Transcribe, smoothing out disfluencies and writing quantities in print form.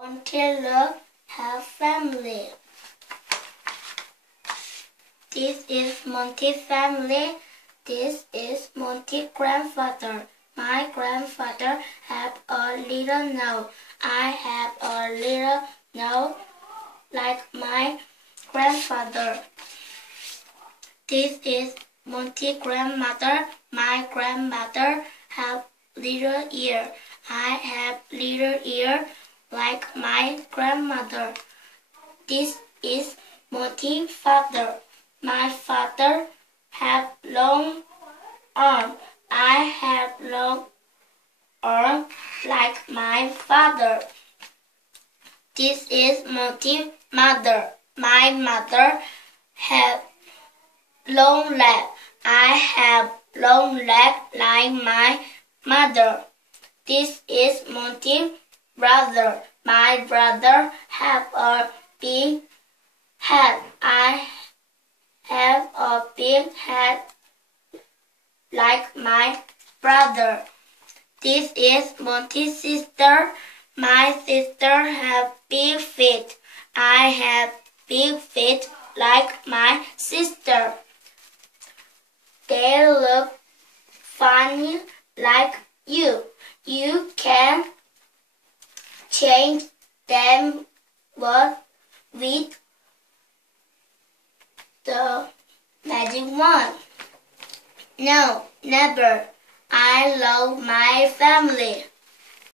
Monty have family. This is Monty's family. This is Monty's grandfather. My grandfather have a little nose. I have a little nose like my grandfather. This is Monty's grandmother. My grandmother have little ear. I have little ear like my grandmother. This is Monty's father. My father have long arm. I have long arm like my father. This is Monty's mother. My mother have long leg. I have long leg like my mother. This is Monty's brother. My brother have a big head. I have a big head like my brother. This is Monty's sister. My sister have big feet. I have big feet like my sister. They look funny like you. You can change them with the magic wand. No, never. I love my family.